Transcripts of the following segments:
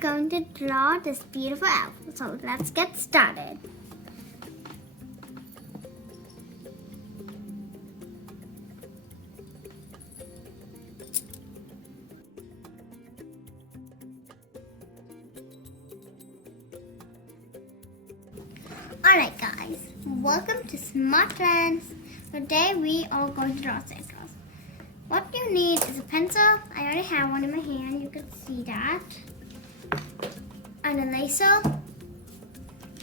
going to draw this beautiful elf. So let's get started. Alright guys, welcome to SMA-Trendz. Today we are going to draw Santa Claus. What you need is a pencil. I already have one in my hand, you can see that. And a laser,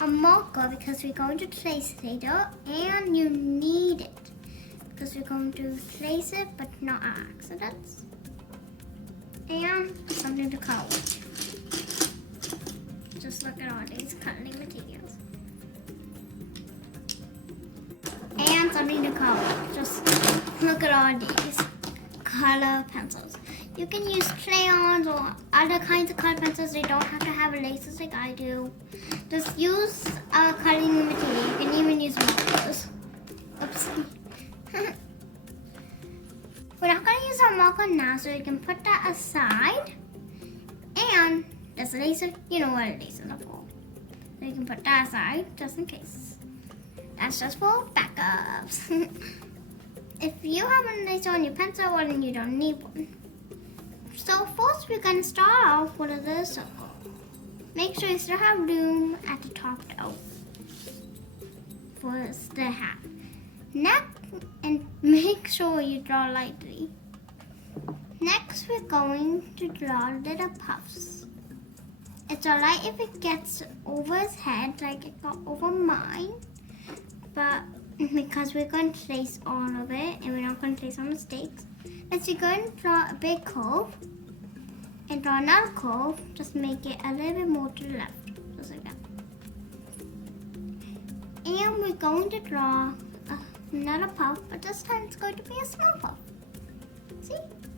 a marker because we're going to trace later, and you need it because we're going to trace it but not accidents. And something to color with. Just look at all these coloring materials. And something to color. Just look at all these color pencils. You can use crayons or other kinds of color pencils. They don't have to have lasers like I do. Just use a coloring material. You can even use markers. Oopsie. We're not going to use our marker now, so we can put that aside. And there's a laser. You know what a laser is for. So you can put that aside just in case. That's just for backups. If you have a laser on your pencil, well, then you don't need one. So first we're going to start off with a little circle. Make sure you still have room at the top though for the hat. Next, and make sure you draw lightly. Next we're going to draw little puffs. It's alright if it gets over his head like it got over mine. But because we're going to trace all of it and we're not going to trace our mistakes, let's go and draw a big curve and draw another curve. Just make it a little bit more to the left, just like that. And we're going to draw another puff, but this time it's going to be a small puff. See?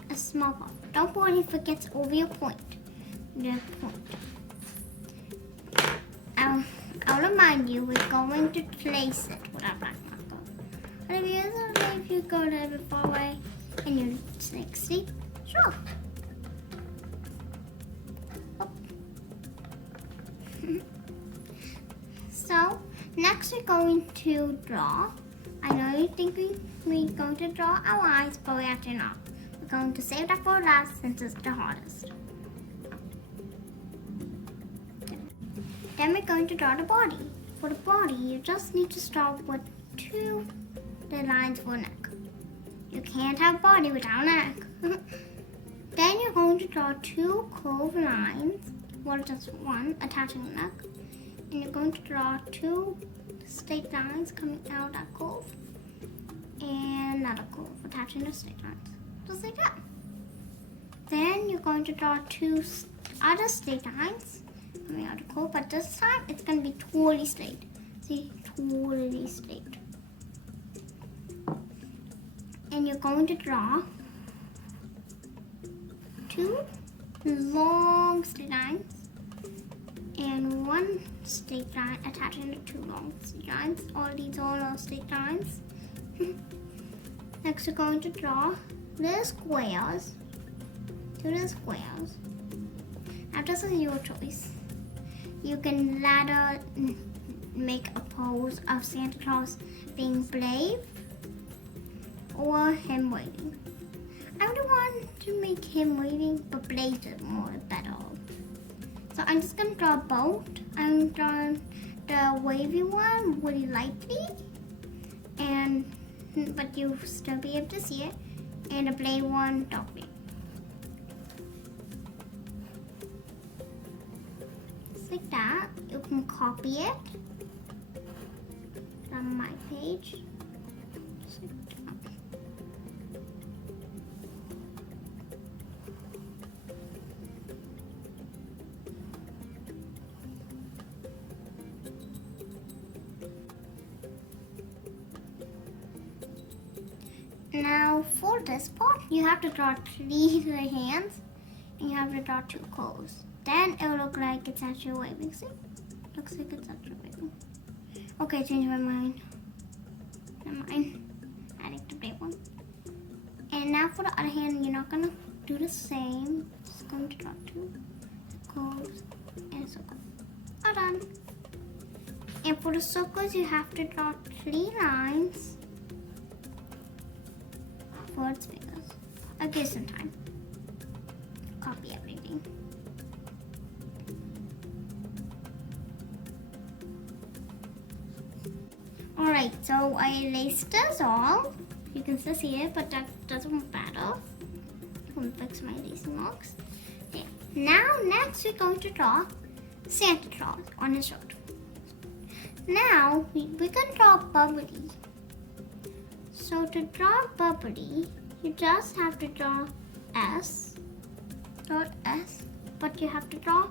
A small puff. Don't worry if it gets over your point. Your point. I'll remind you, we're going to trace it with our black marker. But if you go a little bit far away and you see, sure. Oh. So, next we're going to draw. I know you think we're going to draw our eyes, but we're actually not. We're going to save that for last since it's the hardest. Then we're going to draw the body. For the body, you just need to start with two lines for a neck. You can't have a body without a neck. Then you're going to draw two curved lines, well just one, attaching the neck. And you're going to draw two straight lines coming out of that curve. And another curve attaching the straight lines. Just like that. Then you're going to draw two other straight lines coming out of the curve, but this time it's going to be totally straight. See, totally straight. And you're going to draw two long straight lines and one straight line attaching to two long straight lines. All these are straight lines. Next, we're going to draw little squares. Two little squares. Now, this is your choice. You can ladder make a pose of Santa Claus being brave or him waving. I would want to make him waving, but brave is more better. So I'm just going to draw both. I'm drawing the wavy one really lightly, but you'll still be able to see it, and the brave one darkly. Like that, you can copy it on my page. Now for this part, you have to draw 3 little hands and you have to draw 2 curves. Then it will look like it's actually waving. See? Looks like it's actually waving. Okay, change my mind. Never mind. I like the big one. And now for the other hand, you're not gonna do the same. Just going to draw 2 curves. All done. And for the circles, you have to draw 3 lines for its fingers. I'll give some time. Copy everything. Alright, so I erased this all. You can still see it, but that doesn't matter. I'm going to fix my erasing marks. Okay. Now, next we're going to draw Santa Claus on his shirt. Now, we're going to draw Bubbly. So to draw Bubbly, you just have to draw S. Dot S. But you have to draw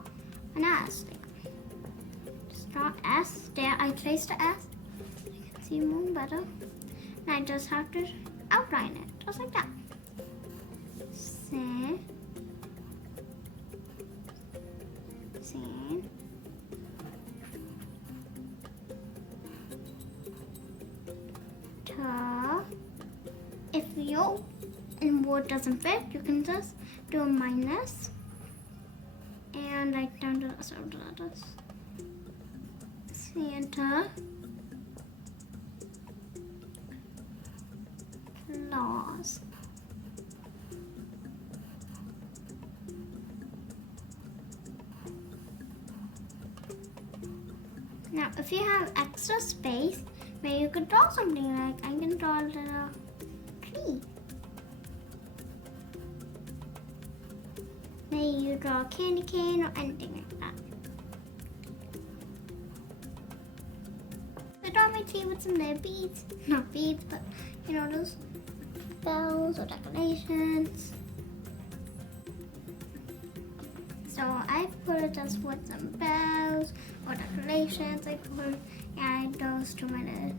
an S. Just draw S. There, I traced the S. See more better. And I just have to outline it, just like that. Sand. If your word doesn't fit, you can just do a minus and write down the letters. Santa Claus. Now, if you have extra space, maybe you could draw something like I can draw a little tree. Maybe you draw a candy cane or anything like that. So draw my tree with some little beads. Not beads, but you know, those bells or decorations. So I put it just with some bells or decorations. I put add those to my little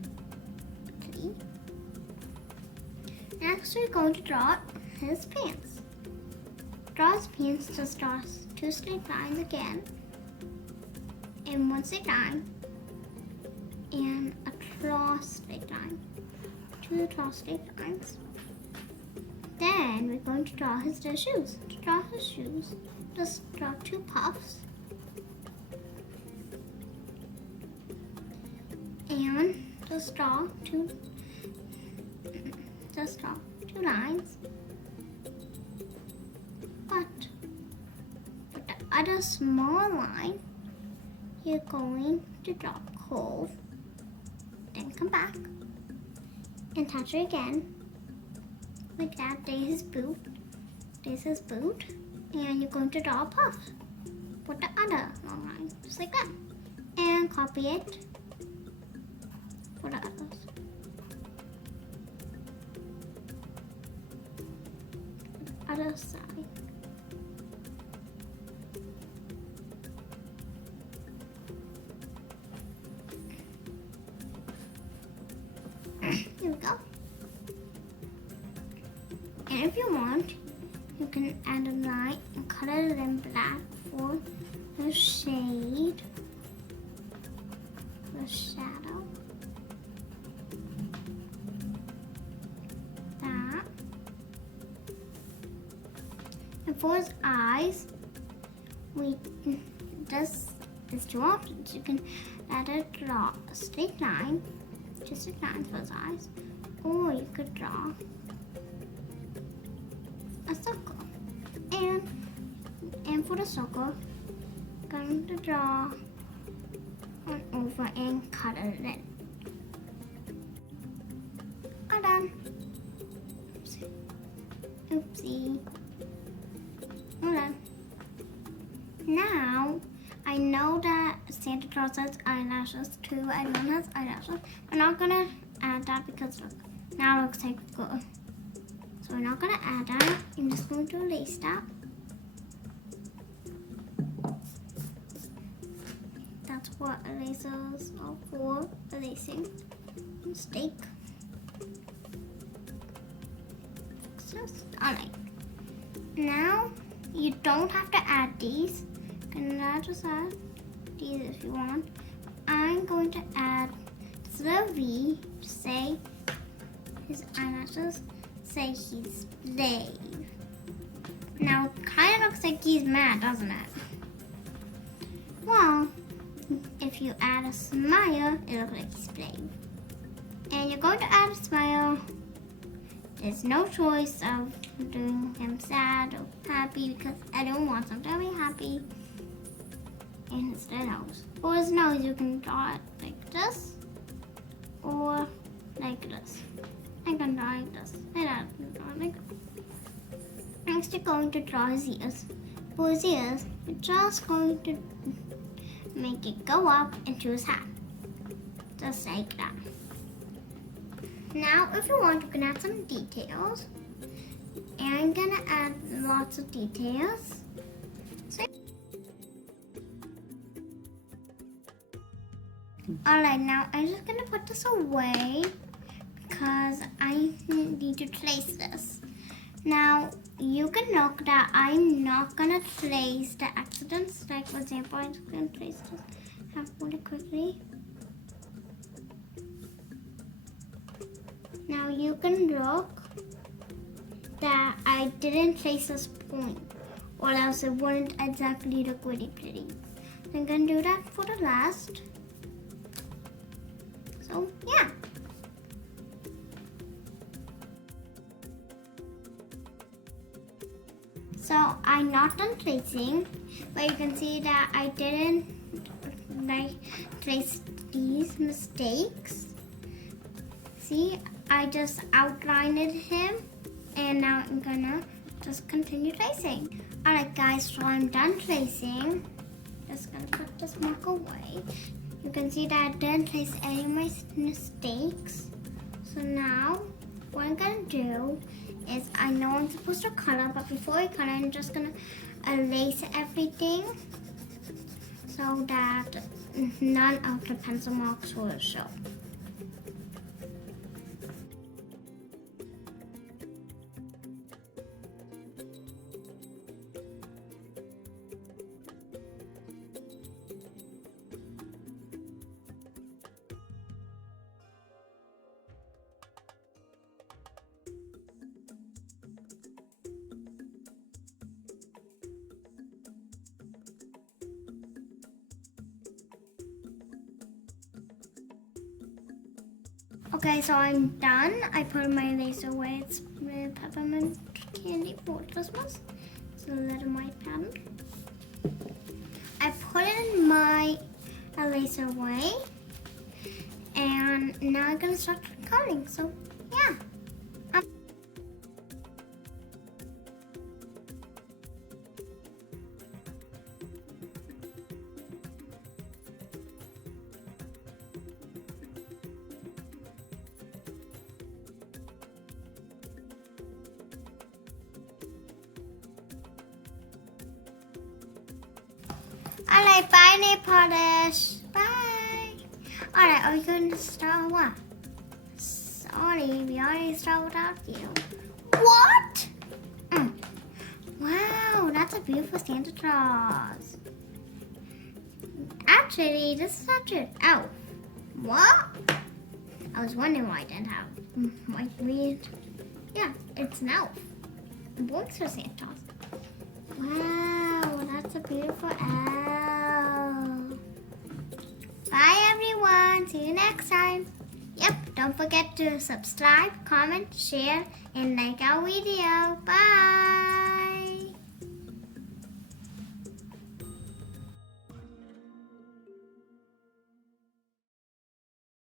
tree. Next we're going to draw his pants. Draw his pants, just draw 2 straight lines again, and 1 straight line, and a cross straight line. 2 cross straight lines. Then we're going to draw his shoes. To draw his shoes, just draw 2 puffs. And just draw 2 lines. But for the other small line, you're going to draw a curve. Then come back and touch it again. Like that, there's his boot. There's his boot. And you're going to draw a puff with the other long line, just like that. And copy it for the others. Other side. Here we go. And if you want, you can add a line and color it in black for the shade, the shadow. That. And for his eyes, there's 2 options. You can either draw a straight line, just a line for his eyes, or you could draw a circle. And for the circle, I'm going to draw one over and color it in. All done. Oopsie. All done. Now, I know that Santa Claus has eyelashes too. Everyone has eyelashes. We're not gonna add that because look, now it looks like good. So we're not gonna add that. I'm just going to erase that. That's what erasers are for, erasing mistake. Alright. Now you don't have to add these. You can just add these if you want. I'm going to add this little V to say his eyelashes. Say he's brave. Now it kind of looks like he's mad, doesn't it? Well, if you add a smile, it'll display. And you're going to add a smile. There's no choice of doing him sad or happy because I don't want him to be happy. And it's their nose. For his nose, you can draw it like this or like this. I can draw like this. And I can draw like this. Next, you're going to draw his ears. For his ears, you're just going to make it go up into his hat. Just like that. Now, if you want, you can add some details. And I'm gonna add lots of details. So, alright, now I'm just gonna put this away because I need to trace this. Now, you can look that I'm not gonna trace the accidents. Like, for example, I'm just gonna trace this half really quickly. Now, you can look that I didn't trace this point, or else it wouldn't exactly look really pretty. So I'm gonna do that for the last. So, yeah. So I'm not done tracing, but you can see that I didn't trace these mistakes. See, I just outlined him, and now I'm gonna just continue tracing. Alright guys, so I'm done tracing. Just gonna put this mark away. You can see that I didn't trace any of my mistakes. So now, what I'm gonna do is, I know I'm supposed to color, but before I color, I'm just gonna erase everything so that none of the pencil marks will show. Okay, so I'm done. I put my laser away. It's with peppermint candy for Christmas. It's a little white pattern. I put it in my laser away. And now I'm going to start coloring. So, yeah. Alright, bye nail polish. Bye. Alright, are we going to start what? Sorry, we already started without you. What? Wow, that's a beautiful Santa Claus. Actually, this is actually an elf. What? I was wondering why I didn't have like weird. Yeah, it's an elf. It works for Santa. Wow, that's a beautiful elf. Bye everyone, see you next time. Yep, don't forget to subscribe, comment, share, and like our video. Bye.